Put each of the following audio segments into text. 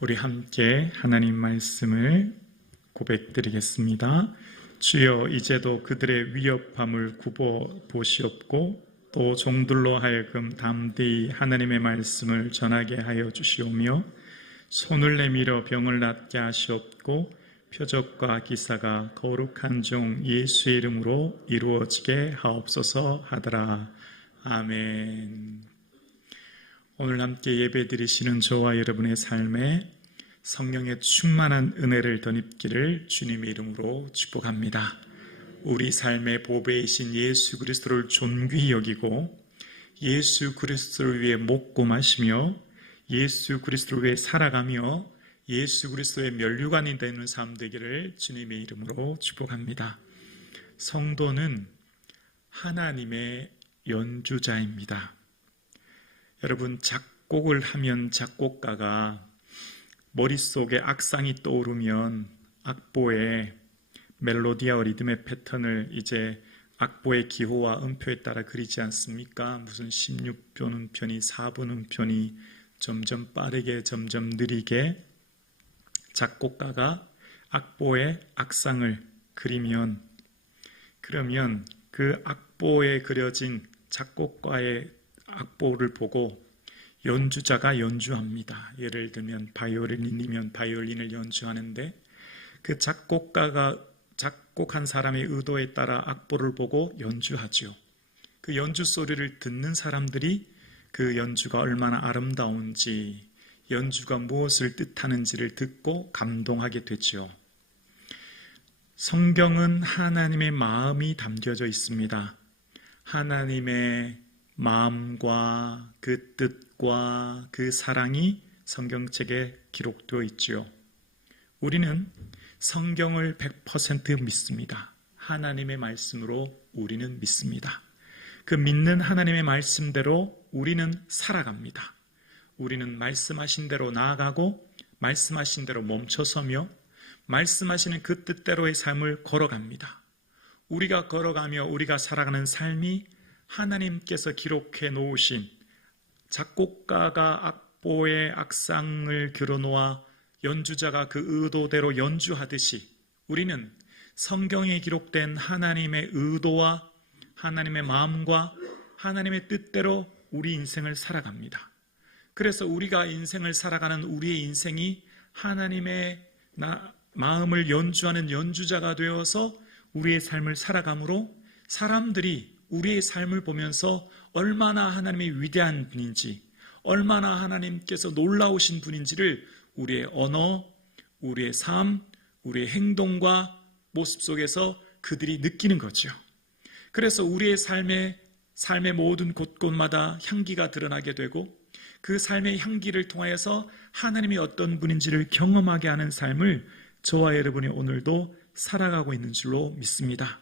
우리 함께 하나님 말씀을 고백드리겠습니다. 주여, 이제도 그들의 위협함을 굽어 보시옵고 또 종들로 하여금 담대히 하나님의 말씀을 전하게 하여 주시오며 손을 내밀어 병을 낫게 하시옵고 표적과 기사가 거룩한 종 예수의 이름으로 이루어지게 하옵소서 하더라. 아멘. 오늘 함께 예배 드리시는 저와 여러분의 삶에 성령의 충만한 은혜를 덧입기를 주님의 이름으로 축복합니다. 우리 삶의 보배이신 예수 그리스도를 존귀히 여기고 예수 그리스도를 위해 먹고 마시며 예수 그리스도를 위해 살아가며 예수 그리스도의 면류관이 되는 삶 되기를 주님의 이름으로 축복합니다. 성도는 하나님의 연주자입니다. 여러분, 작곡을 하면 작곡가가 머릿속에 악상이 떠오르면 악보에 멜로디와 리듬의 패턴을 이제 악보의 기호와 음표에 따라 그리지 않습니까? 무슨 16분 편이 4분 편이 점점 빠르게 점점 느리게 작곡가가 악보에 악상을 그리면 그러면 그 악보에 그려진 작곡가의 악보를 보고 연주자가 연주합니다. 예를 들면 바이올린이면 바이올린을 연주하는데 그 작곡가가 작곡한 사람의 의도에 따라 악보를 보고 연주하죠. 그 연주 소리를 듣는 사람들이 그 연주가 얼마나 아름다운지, 연주가 무엇을 뜻하는지를 듣고 감동하게 되죠. 성경은 하나님의 마음이 담겨져 있습니다. 하나님의 마음과 그 뜻과 그 사랑이 성경책에 기록되어 있지요. 우리는 성경을 100% 믿습니다. 하나님의 말씀으로 우리는 믿습니다. 그 믿는 하나님의 말씀대로 우리는 살아갑니다. 우리는 말씀하신 대로 나아가고 말씀하신 대로 멈춰서며 말씀하시는 그 뜻대로의 삶을 걸어갑니다. 우리가 걸어가며 우리가 살아가는 삶이 하나님께서 기록해 놓으신 작곡가가 악보에 악상을 그려놓아 연주자가 그 의도대로 연주하듯이 우리는 성경에 기록된 하나님의 의도와 하나님의 마음과 하나님의 뜻대로 우리 인생을 살아갑니다. 그래서 우리가 인생을 살아가는 우리의 인생이 하나님의 마음을 연주하는 연주자가 되어서 우리의 삶을 살아가므로 사람들이 우리의 삶을 보면서 얼마나 하나님의 위대한 분인지, 얼마나 하나님께서 놀라우신 분인지를 우리의 언어, 우리의 삶, 우리의 행동과 모습 속에서 그들이 느끼는 거죠. 그래서 우리의 삶의 모든 곳곳마다 향기가 드러나게 되고 그 삶의 향기를 통하여서 하나님이 어떤 분인지를 경험하게 하는 삶을 저와 여러분이 오늘도 살아가고 있는 줄로 믿습니다.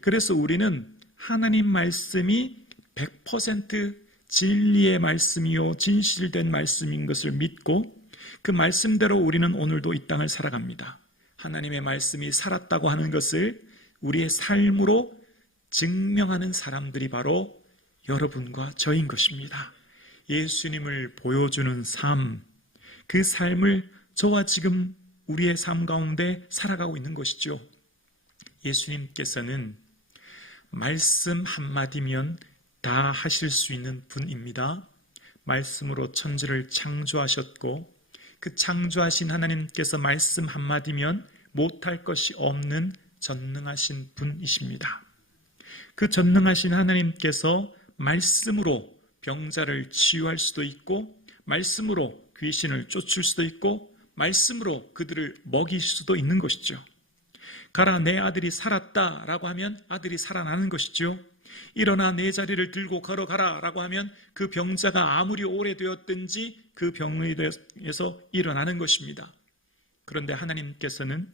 그래서 우리는 하나님 말씀이 100% 진리의 말씀이요 진실된 말씀인 것을 믿고 그 말씀대로 우리는 오늘도 이 땅을 살아갑니다. 하나님의 말씀이 살았다고 하는 것을 우리의 삶으로 증명하는 사람들이 바로 여러분과 저인 것입니다. 예수님을 보여주는 삶, 그 삶을 저와 지금 우리의 삶 가운데 살아가고 있는 것이죠. 예수님께서는 말씀 한마디면 다 하실 수 있는 분입니다. 말씀으로 천지를 창조하셨고 그 창조하신 하나님께서 말씀 한마디면 못할 것이 없는 전능하신 분이십니다. 그 전능하신 하나님께서 말씀으로 병자를 치유할 수도 있고 말씀으로 귀신을 쫓을 수도 있고 말씀으로 그들을 먹일 수도 있는 것이죠. 가라 내 아들이 살았다 라고 하면 아들이 살아나는 것이죠. 일어나 내 자리를 들고 걸어가라 라고 하면 그 병자가 아무리 오래되었든지 그 병에서 일어나는 것입니다. 그런데 하나님께서는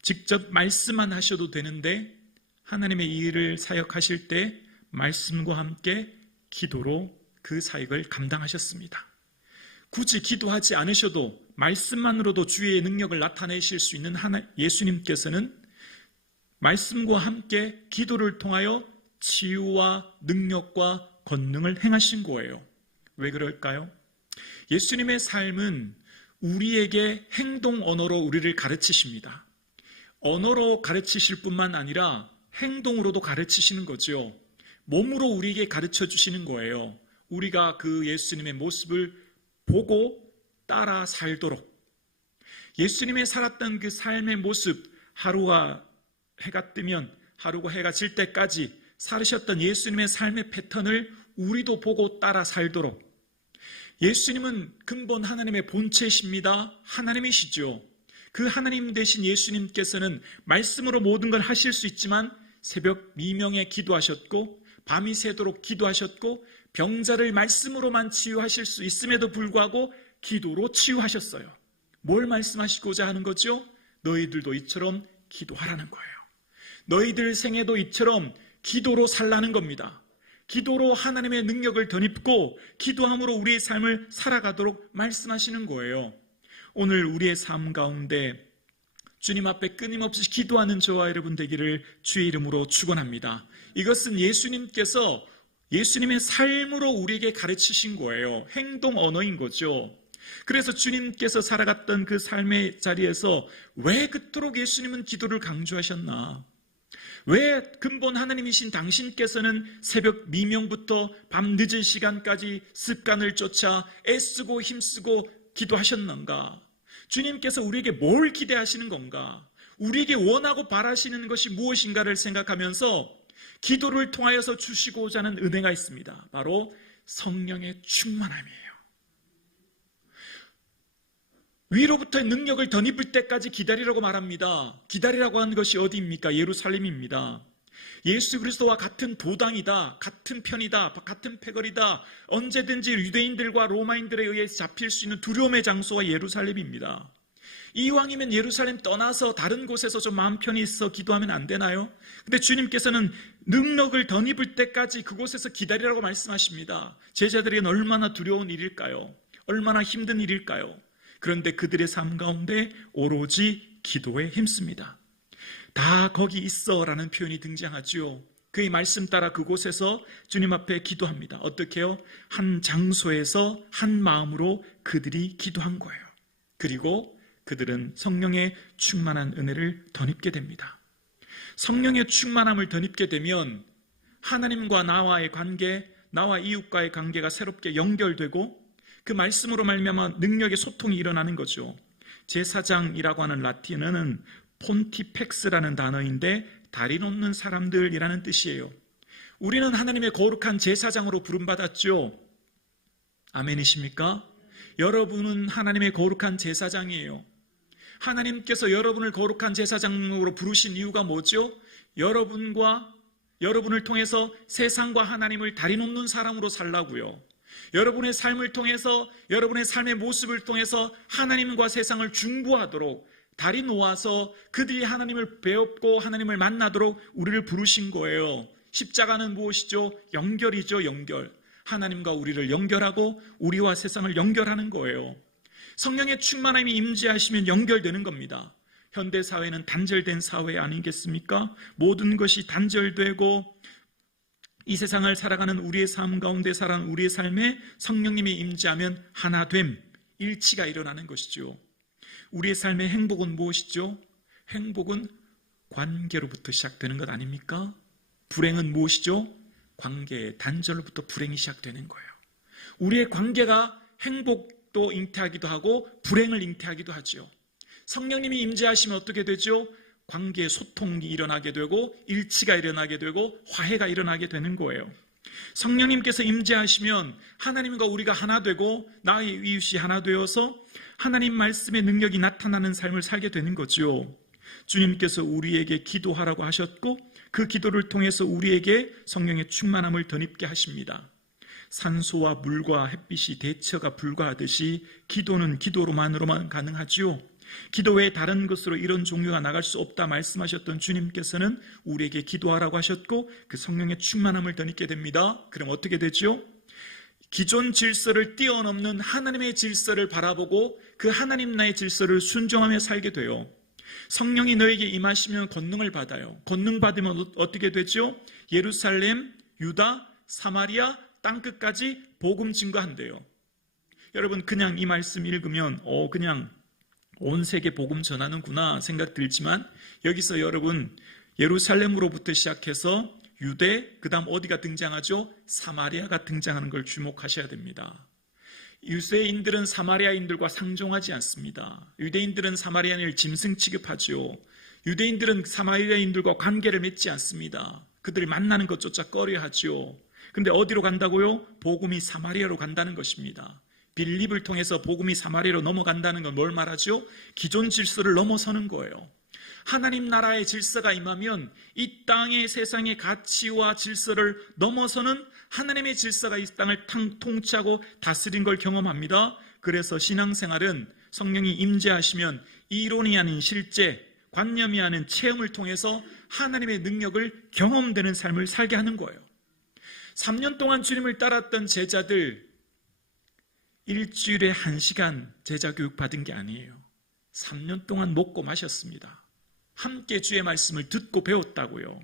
직접 말씀만 하셔도 되는데 하나님의 일을 사역하실 때 말씀과 함께 기도로 그 사역을 감당하셨습니다. 굳이 기도하지 않으셔도 말씀만으로도 주의 능력을 나타내실 수 있는 예수님께서는 말씀과 함께 기도를 통하여 치유와 능력과 권능을 행하신 거예요. 왜 그럴까요? 예수님의 삶은 우리에게 행동 언어로 우리를 가르치십니다. 언어로 가르치실 뿐만 아니라 행동으로도 가르치시는 거죠. 몸으로 우리에게 가르쳐 주시는 거예요. 우리가 그 예수님의 모습을 보고 따라 살도록. 예수님의 살았던 그 삶의 모습, 하루가 해가 뜨면 하루가 해가 질 때까지 살으셨던 예수님의 삶의 패턴을 우리도 보고 따라 살도록. 예수님은 근본 하나님의 본체이십니다. 하나님이시죠. 그 하나님 되신 예수님께서는 말씀으로 모든 걸 하실 수 있지만 새벽 미명에 기도하셨고 밤이 새도록 기도하셨고 병자를 말씀으로만 치유하실 수 있음에도 불구하고 기도로 치유하셨어요. 뭘 말씀하시고자 하는 거죠? 너희들도 이처럼 기도하라는 거예요. 너희들 생애도 이처럼 기도로 살라는 겁니다. 기도로 하나님의 능력을 덧입고 기도함으로 우리의 삶을 살아가도록 말씀하시는 거예요. 오늘 우리의 삶 가운데 주님 앞에 끊임없이 기도하는 저와 여러분 되기를 주의 이름으로 축원합니다. 이것은 예수님께서 예수님의 삶으로 우리에게 가르치신 거예요. 행동 언어인 거죠. 그래서 주님께서 살아갔던 그 삶의 자리에서 왜 그토록 예수님은 기도를 강조하셨나? 왜 근본 하나님이신 당신께서는 새벽 미명부터 밤 늦은 시간까지 습관을 쫓아 애쓰고 힘쓰고 기도하셨는가? 주님께서 우리에게 뭘 기대하시는 건가? 우리에게 원하고 바라시는 것이 무엇인가를 생각하면서 기도를 통하여서 주시고자 하는 은혜가 있습니다. 바로 성령의 충만함이에요. 위로부터의 능력을 덧입을 때까지 기다리라고 말합니다. 기다리라고 하는 것이 어디입니까? 예루살렘입니다. 예수 그리스도와 같은 도당이다, 같은 편이다, 같은 패거리다, 언제든지 유대인들과 로마인들에 의해 잡힐 수 있는 두려움의 장소가 예루살렘입니다. 이왕이면 예루살렘 떠나서 다른 곳에서 좀 마음 편히 있어 기도하면 안 되나요? 근데 주님께서는 능력을 덧입을 때까지 그곳에서 기다리라고 말씀하십니다. 제자들에게는 얼마나 두려운 일일까요? 얼마나 힘든 일일까요? 그런데 그들의 삶 가운데 오로지 기도에 힘씁니다. 다 거기 있어라는 표현이 등장하죠. 그의 말씀 따라 그곳에서 주님 앞에 기도합니다. 어떻게 해요? 한 장소에서 한 마음으로 그들이 기도한 거예요. 그리고 그들은 성령의 충만한 은혜를 덧입게 됩니다. 성령의 충만함을 덧입게 되면 하나님과 나와의 관계, 나와 이웃과의 관계가 새롭게 연결되고 그 말씀으로 말미암아 능력의 소통이 일어나는 거죠. 제사장이라고 하는 라틴어는 폰티펙스라는 단어인데 다리 놓는 사람들이라는 뜻이에요. 우리는 하나님의 거룩한 제사장으로 부름받았죠. 아멘이십니까? 여러분은 하나님의 거룩한 제사장이에요. 하나님께서 여러분을 거룩한 제사장으로 부르신 이유가 뭐죠? 여러분을 통해서 세상과 하나님을 다리 놓는 사람으로 살라고요. 여러분의 삶을 통해서, 여러분의 삶의 모습을 통해서 하나님과 세상을 중보하도록 다리 놓아서 그들이 하나님을 배웠고 하나님을 만나도록 우리를 부르신 거예요. 십자가는 무엇이죠? 연결이죠, 연결. 하나님과 우리를 연결하고 우리와 세상을 연결하는 거예요. 성령의 충만함이 임재하시면 연결되는 겁니다. 현대사회는 단절된 사회 아니겠습니까? 모든 것이 단절되고 이 세상을 살아가는 우리의 삶 가운데 살아가는 우리의 삶에 성령님이 임재하면 하나됨, 일치가 일어나는 것이죠. 우리의 삶의 행복은 무엇이죠? 행복은 관계로부터 시작되는 것 아닙니까? 불행은 무엇이죠? 관계의 단절로부터 불행이 시작되는 거예요. 우리의 관계가 행복도 잉태하기도 하고 불행을 잉태하기도 하죠. 성령님이 임재하시면 어떻게 되죠? 관계의 소통이 일어나게 되고 일치가 일어나게 되고 화해가 일어나게 되는 거예요. 성령님께서 임재하시면 하나님과 우리가 하나 되고 나의 이웃이 하나 되어서 하나님 말씀의 능력이 나타나는 삶을 살게 되는 거죠. 주님께서 우리에게 기도하라고 하셨고 그 기도를 통해서 우리에게 성령의 충만함을 덧입게 하십니다. 산소와 물과 햇빛이 대처가 불가하듯이 기도는 기도로만으로만 가능하지요. 기도 외에 다른 것으로 이런 종류가 나갈 수 없다 말씀하셨던 주님께서는 우리에게 기도하라고 하셨고 그 성령의 충만함을 덧입게 됩니다. 그럼 어떻게 되죠? 기존 질서를 뛰어넘는 하나님의 질서를 바라보고 그 하나님 나의 질서를 순종하며 살게 돼요. 성령이 너에게 임하시면 권능을 받아요. 권능 받으면 어떻게 되죠? 예루살렘, 유다, 사마리아, 땅끝까지 복음 증거한대요. 여러분 그냥 이 말씀 읽으면 그냥 온 세계 복음 전하는구나 생각 들지만 여기서 여러분 예루살렘으로부터 시작해서 유대, 그 다음 어디가 등장하죠? 사마리아가 등장하는 걸 주목하셔야 됩니다. 유대인들은 사마리아인들과 상종하지 않습니다. 유대인들은 사마리아인을 짐승 취급하죠. 유대인들은 사마리아인들과 관계를 맺지 않습니다. 그들을 만나는 것조차 꺼려하죠. 근데 어디로 간다고요? 복음이 사마리아로 간다는 것입니다. 빌립을 통해서 복음이 사마리아로 넘어간다는 건 뭘 말하죠? 기존 질서를 넘어서는 거예요. 하나님 나라의 질서가 임하면 이 땅의 세상의 가치와 질서를 넘어서는 하나님의 질서가 이 땅을 통치하고 다스린 걸 경험합니다. 그래서 신앙생활은 성령이 임재하시면 이론이 아닌 실제, 관념이 아닌 체험을 통해서 하나님의 능력을 경험되는 삶을 살게 하는 거예요. 3년 동안 주님을 따랐던 제자들 일주일에 1시간 제자교육 받은 게 아니에요. 3년 동안 먹고 마셨습니다. 함께 주의 말씀을 듣고 배웠다고요.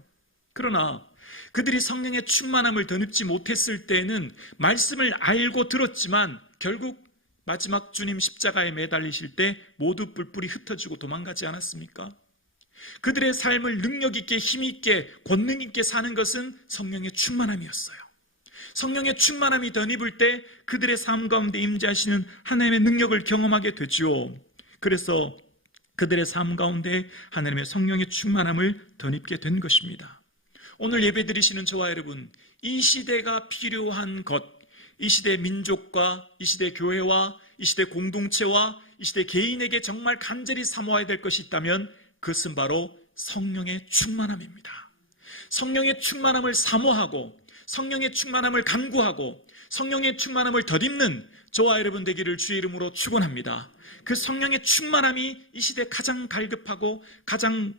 그러나 그들이 성령의 충만함을 덧입지 못했을 때에는 말씀을 알고 들었지만 결국 마지막 주님 십자가에 매달리실 때 모두 뿔뿔이 흩어지고 도망가지 않았습니까? 그들의 삶을 능력 있게 힘 있게 권능 있게 사는 것은 성령의 충만함이었어요. 성령의 충만함이 덧입을 때 그들의 삶 가운데 임재하시는 하나님의 능력을 경험하게 되죠. 그래서 그들의 삶 가운데 하나님의 성령의 충만함을 덧입게 된 것입니다. 오늘 예배드리시는 저와 여러분, 이 시대가 필요한 것, 이 시대 민족과 이 시대 교회와 이 시대 공동체와 이 시대 개인에게 정말 간절히 사모해야 될 것이 있다면 그것은 바로 성령의 충만함입니다. 성령의 충만함을 사모하고 성령의 충만함을 간구하고 성령의 충만함을 덧입는 저와 여러분 되기를 주의 이름으로 축원합니다. 그 성령의 충만함이 이 시대에 가장 갈급하고 가장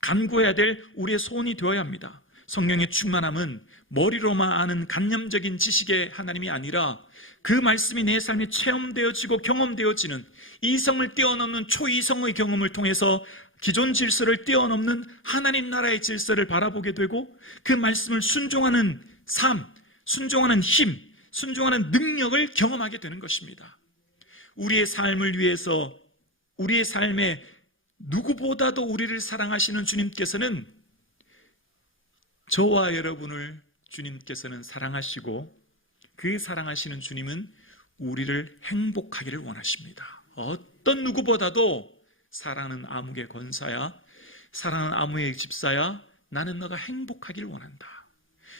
간구해야 될 우리의 소원이 되어야 합니다. 성령의 충만함은 머리로만 아는 관념적인 지식의 하나님이 아니라 그 말씀이 내 삶에 체험되어지고 경험되어지는 이성을 뛰어넘는 초이성의 경험을 통해서 기존 질서를 뛰어넘는 하나님 나라의 질서를 바라보게 되고 그 말씀을 순종하는 삶, 순종하는 힘, 순종하는 능력을 경험하게 되는 것입니다. 우리의 삶을 위해서 우리의 삶에 누구보다도 우리를 사랑하시는 주님께서는 저와 여러분을 주님께서는 사랑하시고 그 사랑하시는 주님은 우리를 행복하기를 원하십니다. 어떤 누구보다도 사랑하는 아무개 권사야, 사랑하는 아무의 집사야, 나는 너가 행복하기를 원한다.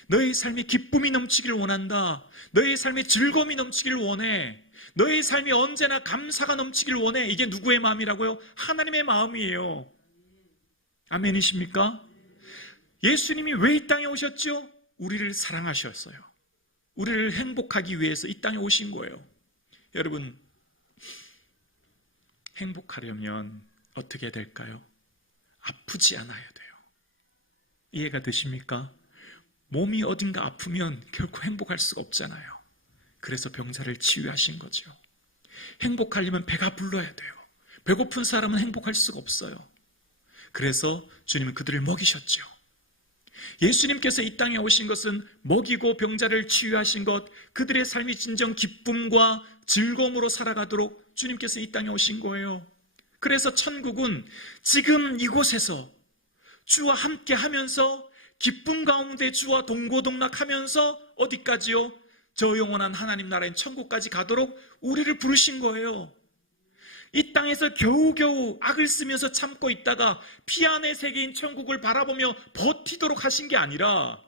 너의 삶에 기쁨이 넘치기를 원한다. 너의 삶에 즐거움이 넘치기를 원해. 너의 삶이 언제나 감사가 넘치기를 원해. 이게 누구의 마음이라고요? 하나님의 마음이에요. 아멘이십니까? 예수님이 왜 이 땅에 오셨죠? 우리를 사랑하셨어요. 우리를 행복하기 위해서 이 땅에 오신 거예요. 여러분, 행복하려면 어떻게 될까요? 아프지 않아야 돼요. 이해가 되십니까? 몸이 어딘가 아프면 결코 행복할 수가 없잖아요. 그래서 병자를 치유하신 거죠. 행복하려면 배가 불러야 돼요. 배고픈 사람은 행복할 수가 없어요. 그래서 주님은 그들을 먹이셨죠. 예수님께서 이 땅에 오신 것은 먹이고 병자를 치유하신 것, 그들의 삶이 진정 기쁨과 즐거움으로 살아가도록 주님께서 이 땅에 오신 거예요. 그래서 천국은 지금 이곳에서 주와 함께 하면서 기쁨 가운데 주와 동고동락하면서 어디까지요? 저 영원한 하나님 나라인 천국까지 가도록 우리를 부르신 거예요. 이 땅에서 겨우겨우 악을 쓰면서 참고 있다가 피안의 세계인 천국을 바라보며 버티도록 하신 게 아니라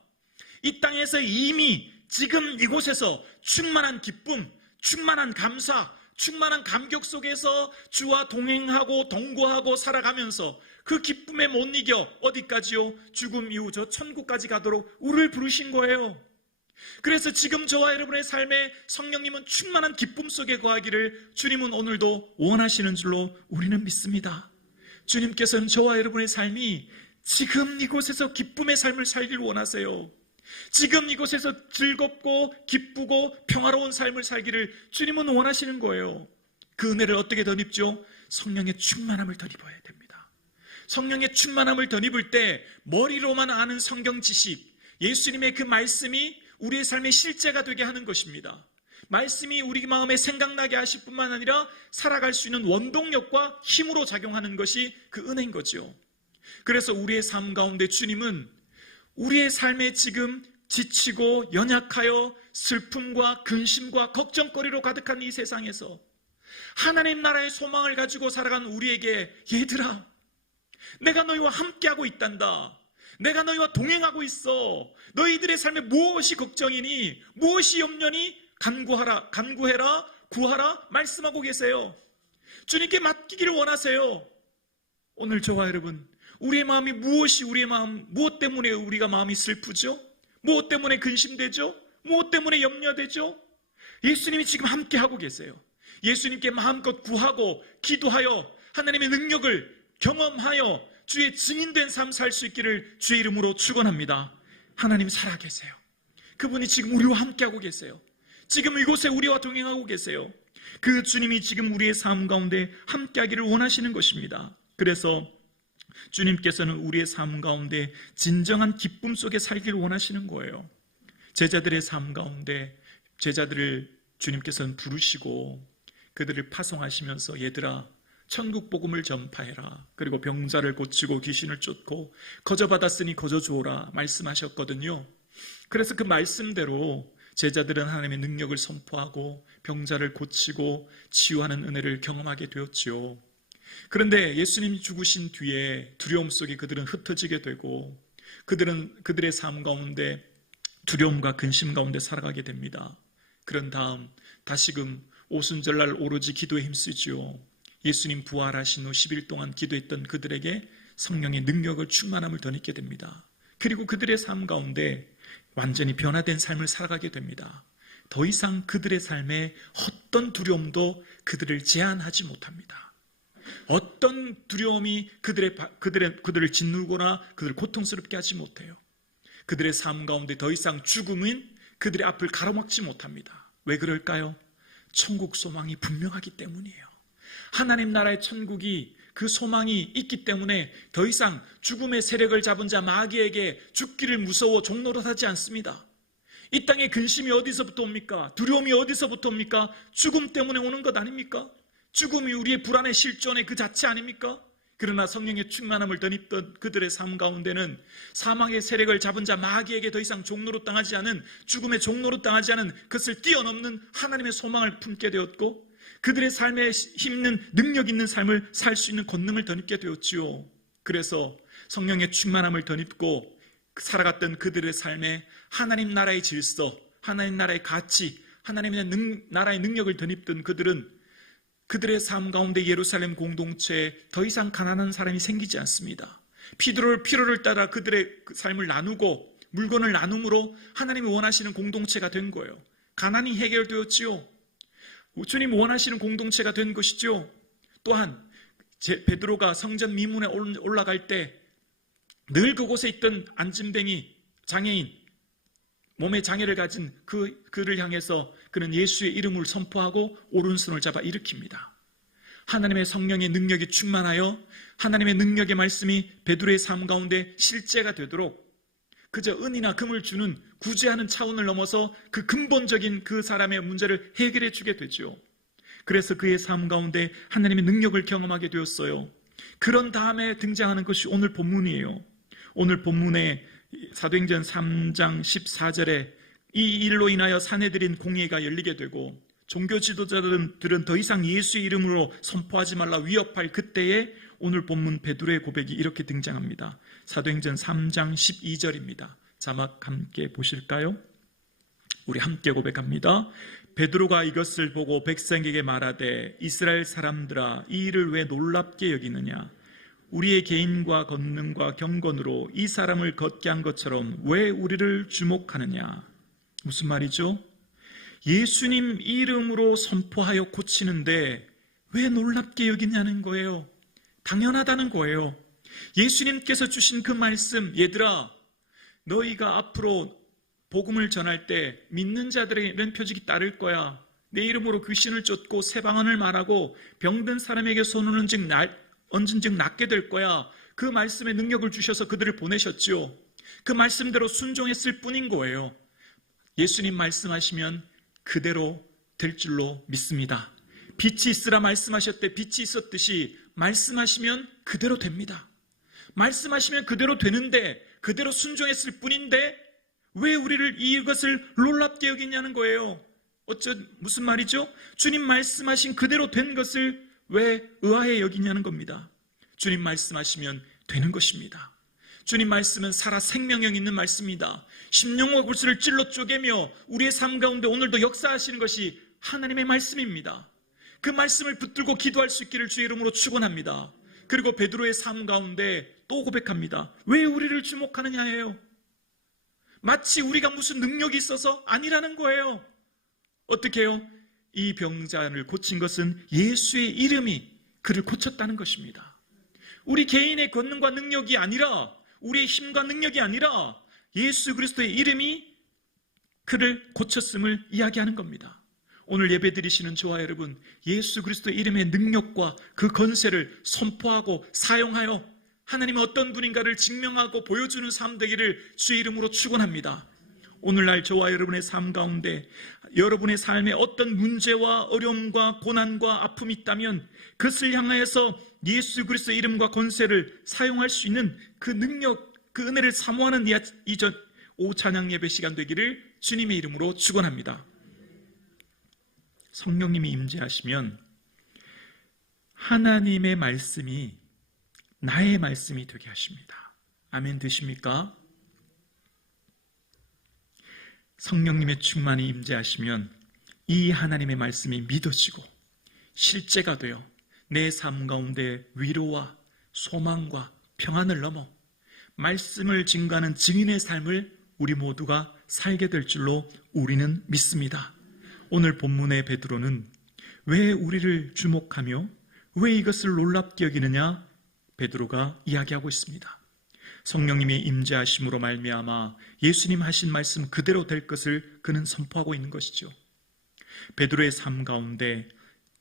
이 땅에서 이미 지금 이곳에서 충만한 기쁨, 충만한 감사, 충만한 감격 속에서 주와 동행하고 동거하고 살아가면서 그 기쁨에 못 이겨 어디까지요? 죽음 이후 저 천국까지 가도록 우리를 부르신 거예요. 그래서 지금 저와 여러분의 삶에 성령님은 충만한 기쁨 속에 거하기를 주님은 오늘도 원하시는 줄로 우리는 믿습니다. 주님께서는 저와 여러분의 삶이 지금 이곳에서 기쁨의 삶을 살기를 원하세요. 지금 이곳에서 즐겁고 기쁘고 평화로운 삶을 살기를 주님은 원하시는 거예요. 그 은혜를 어떻게 덧입죠? 성령의 충만함을 덧입어야 됩니다. 성령의 충만함을 덧입을 때 머리로만 아는 성경 지식, 예수님의 그 말씀이 우리의 삶의 실제가 되게 하는 것입니다. 말씀이 우리 마음에 생각나게 하실 뿐만 아니라 살아갈 수 있는 원동력과 힘으로 작용하는 것이 그 은혜인 거죠. 그래서 우리의 삶 가운데 주님은 우리의 삶에 지금 지치고 연약하여 슬픔과 근심과 걱정거리로 가득한 이 세상에서 하나님 나라의 소망을 가지고 살아간 우리에게, 얘들아, 내가 너희와 함께하고 있단다. 내가 너희와 동행하고 있어. 너희들의 삶에 무엇이 걱정이니, 무엇이 염려니, 간구해라, 구하라 말씀하고 계세요. 주님께 맡기기를 원하세요. 오늘 저와 여러분, 우리의 마음이 무엇 때문에 우리가 마음이 슬프죠? 무엇 때문에 근심되죠? 무엇 때문에 염려되죠? 예수님이 지금 함께하고 계세요. 예수님께 마음껏 구하고 기도하여 하나님의 능력을 경험하여 주의 증인된 삶 살 수 있기를 주의 이름으로 축원합니다. 하나님 살아계세요. 그분이 지금 우리와 함께하고 계세요. 지금 이곳에 우리와 동행하고 계세요. 그 주님이 지금 우리의 삶 가운데 함께하기를 원하시는 것입니다. 그래서 주님께서는 우리의 삶 가운데 진정한 기쁨 속에 살기를 원하시는 거예요. 제자들의 삶 가운데 제자들을 주님께서는 부르시고 그들을 파송하시면서, 얘들아, 천국 복음을 전파해라. 그리고 병자를 고치고 귀신을 쫓고 거저받았으니 거저 주오라 말씀하셨거든요. 그래서 그 말씀대로 제자들은 하나님의 능력을 선포하고 병자를 고치고 치유하는 은혜를 경험하게 되었지요. 그런데 예수님이 죽으신 뒤에 두려움 속에 그들은 흩어지게 되고 그들의 삶 가운데 두려움과 근심 가운데 살아가게 됩니다. 그런 다음 다시금 오순절날 오로지 기도에 힘쓰지요. 예수님 부활하신 후 10일 동안 기도했던 그들에게 성령의 능력을 충만함을 덧입게 됩니다. 그리고 그들의 삶 가운데 완전히 변화된 삶을 살아가게 됩니다. 더 이상 그들의 삶에 어떤 두려움도 그들을 제한하지 못합니다. 어떤 두려움이 그들을 짓누르거나 그들을 고통스럽게 하지 못해요. 그들의 삶 가운데 더 이상 죽음은 그들의 앞을 가로막지 못합니다. 왜 그럴까요? 천국 소망이 분명하기 때문이에요. 하나님 나라의 천국이, 그 소망이 있기 때문에 더 이상 죽음의 세력을 잡은 자 마귀에게 죽기를 무서워 종노릇하지 않습니다. 이 땅에 근심이 어디서부터 옵니까? 두려움이 어디서부터 옵니까? 죽음 때문에 오는 것 아닙니까? 죽음이 우리의 불안의 실존의 그 자체 아닙니까? 그러나 성령의 충만함을 덧입던 그들의 삶 가운데는 사망의 세력을 잡은 자 마귀에게 더 이상 종노릇당하지 않은, 죽음의 종노릇당하지 않은 그것을 뛰어넘는 하나님의 소망을 품게 되었고, 그들의 삶에 힘있는 능력 있는 삶을 살 수 있는 권능을 덧입게 되었지요. 그래서 성령의 충만함을 덧입고 살아갔던 그들의 삶에 하나님 나라의 질서, 하나님 나라의 가치, 하나님의 나라의 능력을 덧입던 그들은 그들의 삶 가운데 예루살렘 공동체에 더 이상 가난한 사람이 생기지 않습니다. 필요를 따라 그들의 삶을 나누고 물건을 나눔으로 하나님이 원하시는 공동체가 된 거예요. 가난이 해결되었지요. 주님 원하시는 공동체가 된 것이죠. 또한 베드로가 성전 미문에 올라갈 때 늘 그곳에 있던 안짐뱅이 장애인, 몸에 장애를 가진 그를 향해서 그는 예수의 이름을 선포하고 오른손을 잡아 일으킵니다. 하나님의 성령의 능력이 충만하여 하나님의 능력의 말씀이 베드로의 삶 가운데 실제가 되도록 그저 은이나 금을 주는 구제하는 차원을 넘어서 그 근본적인 그 사람의 문제를 해결해 주게 되죠. 그래서 그의 삶 가운데 하나님의 능력을 경험하게 되었어요. 그런 다음에 등장하는 것이 오늘 본문이에요. 오늘 본문에 사도행전 3장 14절에 이 일로 인하여 사내들인 공회가 열리게 되고 종교 지도자들은 더 이상 예수의 이름으로 선포하지 말라 위협할 그때에 오늘 본문 베드로의 고백이 이렇게 등장합니다. 사도행전 3장 12절입니다. 자막 함께 보실까요? 우리 함께 고백합니다. 베드로가 이것을 보고 백성에게 말하되 이스라엘 사람들아 이 일을 왜 놀랍게 여기느냐? 우리의 개인과 권능과 경건으로 이 사람을 걷게 한 것처럼 왜 우리를 주목하느냐? 무슨 말이죠? 예수님 이름으로 선포하여 고치는데 왜 놀랍게 여기냐는 거예요. 당연하다는 거예요. 예수님께서 주신 그 말씀, 얘들아 너희가 앞으로 복음을 전할 때 믿는 자들의 이런 표적이 따를 거야. 내 이름으로 귀신을 쫓고 새 방언을 말하고 병든 사람에게 손을 얹은 즉 낫게 될 거야. 그 말씀에 능력을 주셔서 그들을 보내셨지요. 그 말씀대로 순종했을 뿐인 거예요. 예수님 말씀하시면 그대로 될 줄로 믿습니다. 빛이 있으라 말씀하셨되 빛이 있었듯이 말씀하시면 그대로 됩니다. 말씀하시면 그대로 되는데 그대로 순종했을 뿐인데 왜 우리를 이것을 놀랍게 여기냐는 거예요. 무슨 말이죠? 주님 말씀하신 그대로 된 것을 왜 의아해 여기냐는 겁니다. 주님 말씀하시면 되는 것입니다. 주님 말씀은 살아 생명력 있는 말씀입니다. 심령과 골수를 찔러 쪼개며 우리의 삶 가운데 오늘도 역사하시는 것이 하나님의 말씀입니다. 그 말씀을 붙들고 기도할 수 있기를 주의 이름으로 축원합니다. 그리고 베드로의 삶 가운데 또 고백합니다. 왜 우리를 주목하느냐예요. 마치 우리가 무슨 능력이 있어서 아니라는 거예요. 어떻게 해요? 이 병자를 고친 것은 예수의 이름이 그를 고쳤다는 것입니다. 우리 개인의 권능과 능력이 아니라, 우리의 힘과 능력이 아니라 예수 그리스도의 이름이 그를 고쳤음을 이야기하는 겁니다. 오늘 예배드리시는 저와 여러분, 예수 그리스도의 이름의 능력과 그 권세를 선포하고 사용하여 하나님은 어떤 분인가를 증명하고 보여주는 삶 되기를 주의 이름으로 축원합니다. 오늘날 저와 여러분의 삶 가운데 여러분의 삶에 어떤 문제와 어려움과 고난과 아픔이 있다면 그것을 향하여서 예수 그리스도의 이름과 권세를 사용할 수 있는 그 능력, 그 은혜를 사모하는 이전 오후 찬양 예배 시간 되기를 주님의 이름으로 축원합니다. 성령님이 임재하시면 하나님의 말씀이 나의 말씀이 되게 하십니다. 아멘 되십니까? 성령님의 충만이 임재하시면 이 하나님의 말씀이 믿어지고 실제가 되어 내 삶 가운데 위로와 소망과 평안을 넘어 말씀을 증거하는 증인의 삶을 우리 모두가 살게 될 줄로 우리는 믿습니다. 오늘 본문의 베드로는 왜 우리를 주목하며 왜 이것을 놀랍게 여기느냐 베드로가 이야기하고 있습니다. 성령님의 임재하심으로 말미암아 예수님 하신 말씀 그대로 될 것을 그는 선포하고 있는 것이죠. 베드로의 삶 가운데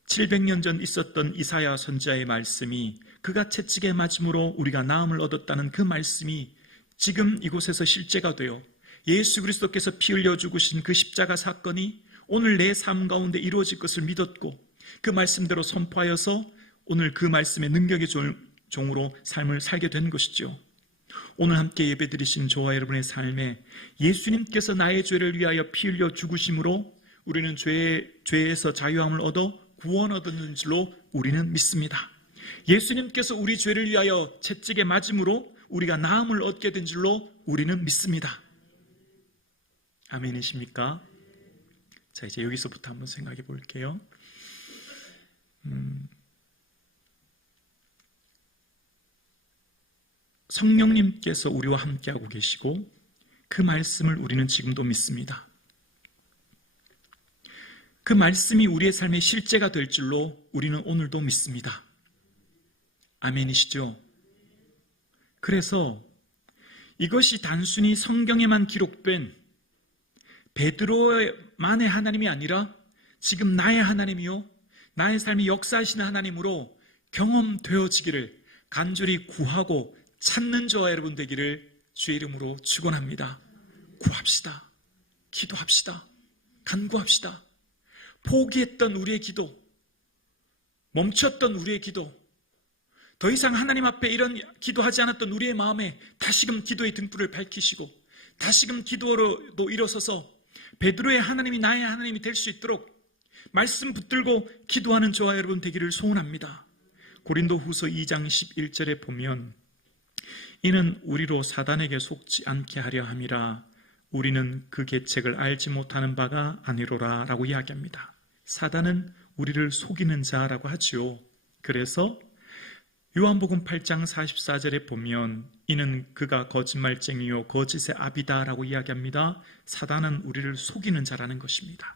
700년 전 있었던 이사야 선지자의 말씀이 그가 채찍에 맞음으로 우리가 나음을 얻었다는 그 말씀이 지금 이곳에서 실제가 되어 예수 그리스도께서 피 흘려 죽으신 그 십자가 사건이 오늘 내 삶 가운데 이루어질 것을 믿었고 그 말씀대로 선포하여서 오늘 그 말씀의 능력의 종으로 삶을 살게 된 것이죠. 오늘 함께 예배드리신 저와 여러분의 삶에 예수님께서 나의 죄를 위하여 피 흘려 죽으심으로 우리는 죄에서 자유함을 얻어 구원 얻는 줄로 우리는 믿습니다. 예수님께서 우리 죄를 위하여 채찍에 맞음으로 우리가 나음을 얻게 된 줄로 우리는 믿습니다. 아멘이십니까? 자, 이제 여기서부터 한번 생각해 볼게요. 성령님께서 우리와 함께하고 계시고 그 말씀을 우리는 지금도 믿습니다. 그 말씀이 우리의 삶의 실제가 될 줄로 우리는 오늘도 믿습니다. 아멘이시죠? 그래서 이것이 단순히 성경에만 기록된 베드로만의 하나님이 아니라 지금 나의 하나님이요 나의 삶이 역사하시는 하나님으로 경험되어지기를 간절히 구하고 찾는 저와 여러분 되기를 주의 이름으로 축원합니다. 구합시다. 기도합시다. 간구합시다. 포기했던 우리의 기도, 멈췄던 우리의 기도, 더 이상 하나님 앞에 이런 기도하지 않았던 우리의 마음에 다시금 기도의 등불을 밝히시고 다시금 기도로 일어서서 베드로의 하나님이 나의 하나님이 될 수 있도록 말씀 붙들고 기도하는 저와 여러분 되기를 소원합니다. 고린도후서 2장 11절에 보면 이는 우리로 사단에게 속지 않게 하려 함이라 우리는 그 계책을 알지 못하는 바가 아니로라 라고 이야기합니다. 사단은 우리를 속이는 자라고 하지요. 그래서 요한복음 8장 44절에 보면 이는 그가 거짓말쟁이요 거짓의 아비다 라고 이야기합니다. 사단은 우리를 속이는 자라는 것입니다.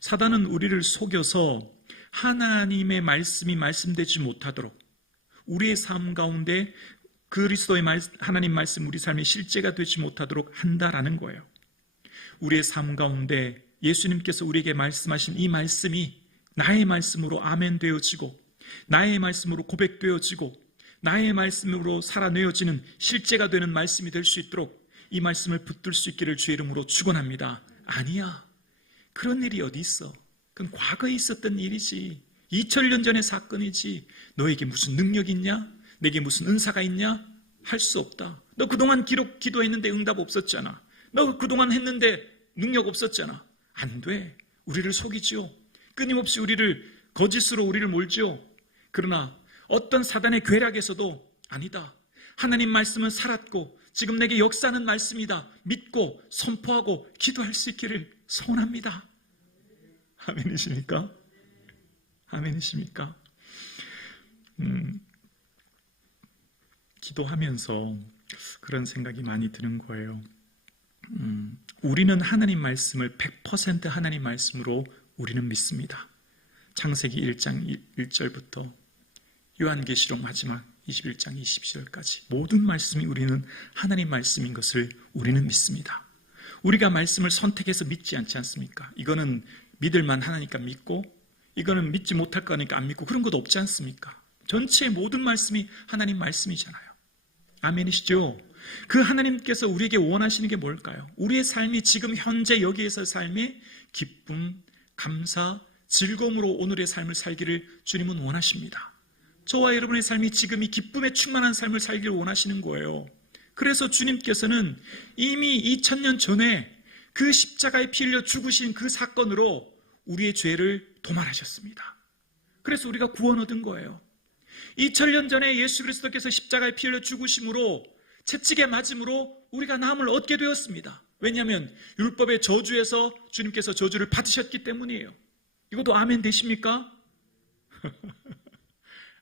사단은 우리를 속여서 하나님의 말씀이 말씀되지 못하도록 우리의 삶 가운데 그리스도의 하나님 말씀 우리 삶의 실제가 되지 못하도록 한다라는 거예요. 우리의 삶 가운데 예수님께서 우리에게 말씀하신 이 말씀이 나의 말씀으로 아멘 되어지고 나의 말씀으로 고백되어지고 나의 말씀으로 살아내어지는 실제가 되는 말씀이 될 수 있도록 이 말씀을 붙들 수 있기를 주의 이름으로 축원합니다. 아니야. 그런 일이 어디 있어? 그건 과거에 있었던 일이지. 2000년 전의 사건이지. 너에게 무슨 능력이 있냐? 내게 무슨 은사가 있냐? 할 수 없다. 너 그동안 기도했는데 응답 없었잖아. 너 그동안 했는데 능력 없었잖아. 안 돼. 우리를 속이지요. 끊임없이 우리를 거짓으로 우리를 몰지요. 그러나 어떤 사단의 괴락에서도 아니다. 하나님 말씀은 살았고 지금 내게 역사하는 말씀이다. 믿고 선포하고 기도할 수 있기를 소원합니다. 아멘이십니까? 아멘이십니까? 기도하면서 그런 생각이 많이 드는 거예요. 우리는 하나님 말씀을 100% 하나님 말씀으로 우리는 믿습니다. 창세기 1장 1절부터 요한계시록 마지막 21장 20절까지 모든 말씀이 우리는 하나님 말씀인 것을 우리는 믿습니다. 우리가 말씀을 선택해서 믿지 않지 않습니까? 이거는 믿을만 하니까 믿고 이거는 믿지 못할 거니까 안 믿고 그런 것도 없지 않습니까? 전체의 모든 말씀이 하나님 말씀이잖아요. 아멘이시죠? 그 하나님께서 우리에게 원하시는 게 뭘까요? 우리의 삶이 지금 현재 여기에서 삶이 기쁨, 감사, 즐거움으로 오늘의 삶을 살기를 주님은 원하십니다. 저와 여러분의 삶이 지금 이 기쁨에 충만한 삶을 살기를 원하시는 거예요. 그래서 주님께서는 이미 2000년 전에 그 십자가에 피 흘려 죽으신 그 사건으로 우리의 죄를 도말하셨습니다. 그래서 우리가 구원 얻은 거예요. 2000년 전에 예수 그리스도께서 십자가에 피 흘려 죽으심으로 채찍에 맞음으로 우리가 나음을 얻게 되었습니다. 왜냐하면 율법의 저주에서 주님께서 저주를 받으셨기 때문이에요. 이것도 아멘 되십니까?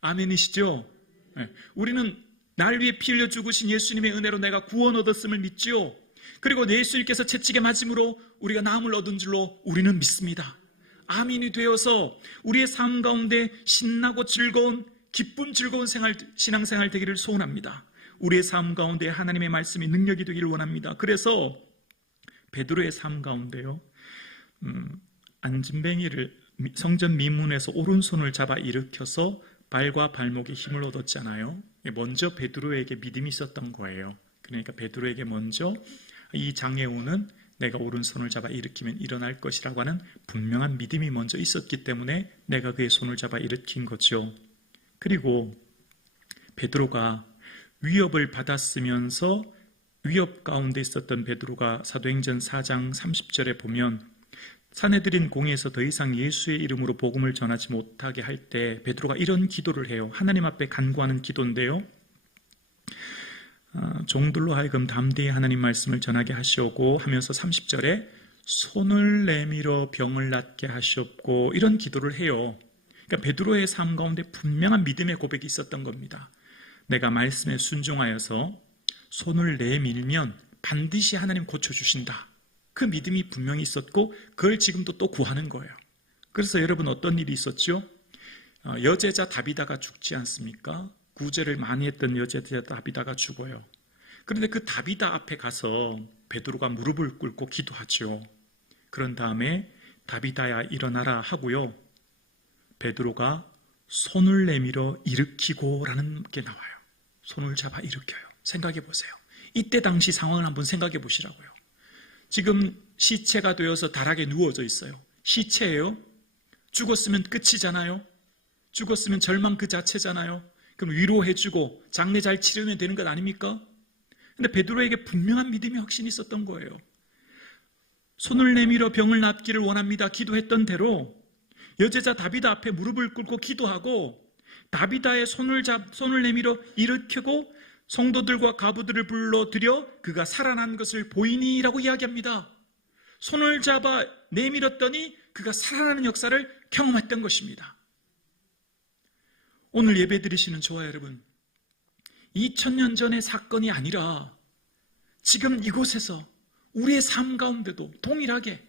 아멘이시죠? 네. 우리는 날 위해 피 흘려 죽으신 예수님의 은혜로 내가 구원 얻었음을 믿지요. 그리고 예수님께서 채찍에 맞음으로 우리가 나음을 얻은 줄로 우리는 믿습니다. 아멘이 되어서 우리의 삶 가운데 신나고 즐거운 기쁨 즐거운 신앙생활 되기를 소원합니다. 우리의 삶 가운데 하나님의 말씀이 능력이 되기를 원합니다. 그래서 베드로의 삶 가운데요, 안진뱅이를 성전 미문에서 오른손을 잡아 일으켜서 발과 발목에 힘을 얻었잖아요. 먼저 베드로에게 믿음이 있었던 거예요. 그러니까 베드로에게 먼저 이 장애우는 내가 오른손을 잡아 일으키면 일어날 것이라고 하는 분명한 믿음이 먼저 있었기 때문에 내가 그의 손을 잡아 일으킨 거죠. 그리고 베드로가 위협을 받았으면서 위협 가운데 있었던 베드로가 사도행전 4장 30절에 보면 산헤드린 공회에서 더 이상 예수의 이름으로 복음을 전하지 못하게 할 때 베드로가 이런 기도를 해요. 하나님 앞에 간구하는 기도인데요. 종들로 하여금 담대히 하나님 말씀을 전하게 하시오고 하면서 30절에 손을 내밀어 병을 낫게 하시옵고 이런 기도를 해요. 그러니까 베드로의 삶 가운데 분명한 믿음의 고백이 있었던 겁니다. 내가 말씀에 순종하여서 손을 내밀면 반드시 하나님 고쳐주신다. 그 믿음이 분명히 있었고 그걸 지금도 또 구하는 거예요. 그래서 여러분 어떤 일이 있었죠? 여제자 다비다가 죽지 않습니까? 구제를 많이 했던 여제자 다비다가 죽어요. 그런데 그 다비다 앞에 가서 베드로가 무릎을 꿇고 기도하죠. 그런 다음에 다비다야 일어나라 하고요. 베드로가 손을 내밀어 일으키고 라는 게 나와요. 손을 잡아 일으켜요. 생각해 보세요. 이때 당시 상황을 한번 생각해 보시라고요. 지금 시체가 되어서 다락에 누워져 있어요. 시체예요. 죽었으면 끝이잖아요. 죽었으면 절망 그 자체잖아요. 그럼 위로해주고 장례 잘 치르면 되는 것 아닙니까? 근데 베드로에게 분명한 믿음이 확신이 있었던 거예요. 손을 내밀어 병을 낫기를 원합니다. 기도했던 대로 여제자 다비다 앞에 무릎을 꿇고 기도하고 다비다의 손을 내밀어 일으키고 성도들과 가부들을 불러들여 그가 살아난 것을 보이니라고 이야기합니다. 손을 잡아 내밀었더니 그가 살아나는 역사를 경험했던 것입니다. 오늘 예배 드리시는 저와 여러분, 2000년 전의 사건이 아니라 지금 이곳에서 우리의 삶 가운데도 동일하게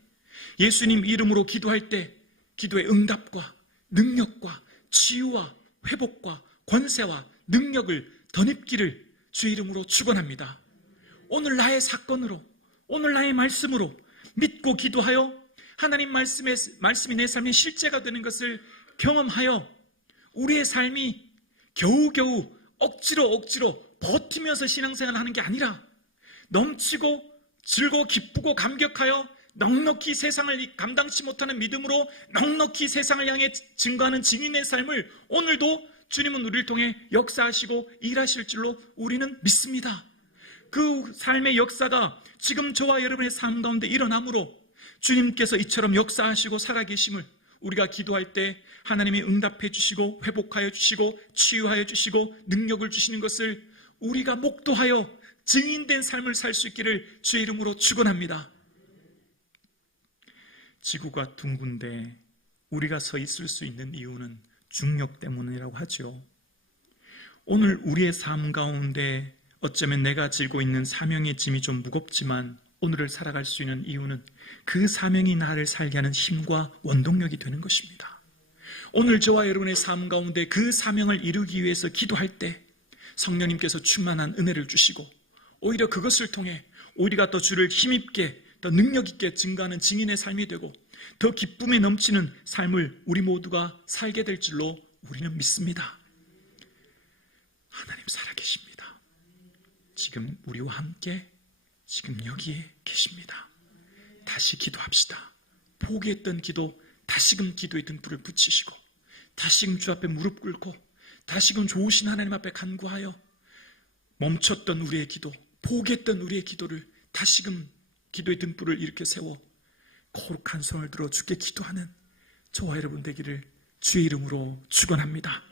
예수님 이름으로 기도할 때 기도의 응답과 능력과 치유와 회복과 권세와 능력을 덧입기를 주의 이름으로 축원합니다. 오늘 나의 사건으로, 오늘 나의 말씀으로 믿고 기도하여 하나님 말씀이 내 삶의 실제가 되는 것을 경험하여 우리의 삶이 겨우겨우 억지로 버티면서 신앙생활을 하는 게 아니라 넘치고 즐거워 기쁘고 감격하여 넉넉히 세상을 감당치 못하는 믿음으로 넉넉히 세상을 향해 증거하는 증인의 삶을 오늘도 주님은 우리를 통해 역사하시고 일하실 줄로 우리는 믿습니다. 그 삶의 역사가 지금 저와 여러분의 삶 가운데 일어나므로 주님께서 이처럼 역사하시고 살아계심을 우리가 기도할 때 하나님이 응답해 주시고 회복하여 주시고 치유하여 주시고 능력을 주시는 것을 우리가 목도하여 증인된 삶을 살 수 있기를 주의 이름으로 축원합니다. 지구가 둥근데 우리가 서 있을 수 있는 이유는 중력 때문이라고 하죠. 오늘 우리의 삶 가운데 어쩌면 내가 지고 있는 사명의 짐이 좀 무겁지만 오늘을 살아갈 수 있는 이유는 그 사명이 나를 살게 하는 힘과 원동력이 되는 것입니다. 오늘 저와 여러분의 삶 가운데 그 사명을 이루기 위해서 기도할 때 성령님께서 충만한 은혜를 주시고 오히려 그것을 통해 우리가 더 주를 힘있게 더 능력있게 증거하는 증인의 삶이 되고 더 기쁨에 넘치는 삶을 우리 모두가 살게 될 줄로 우리는 믿습니다. 하나님 살아계십니다. 지금 우리와 함께 지금 여기에 계십니다. 다시 기도합시다. 포기했던 기도 다시금 기도의 등불을 붙이시고 다시금 주 앞에 무릎 꿇고 다시금 좋으신 하나님 앞에 간구하여 멈췄던 우리의 기도, 포기했던 우리의 기도를 다시금 기도의 등불을 이렇게 세워 거룩한 손을 들어 주께 기도하는 저와 여러분 되기를 주의 이름으로 축원합니다.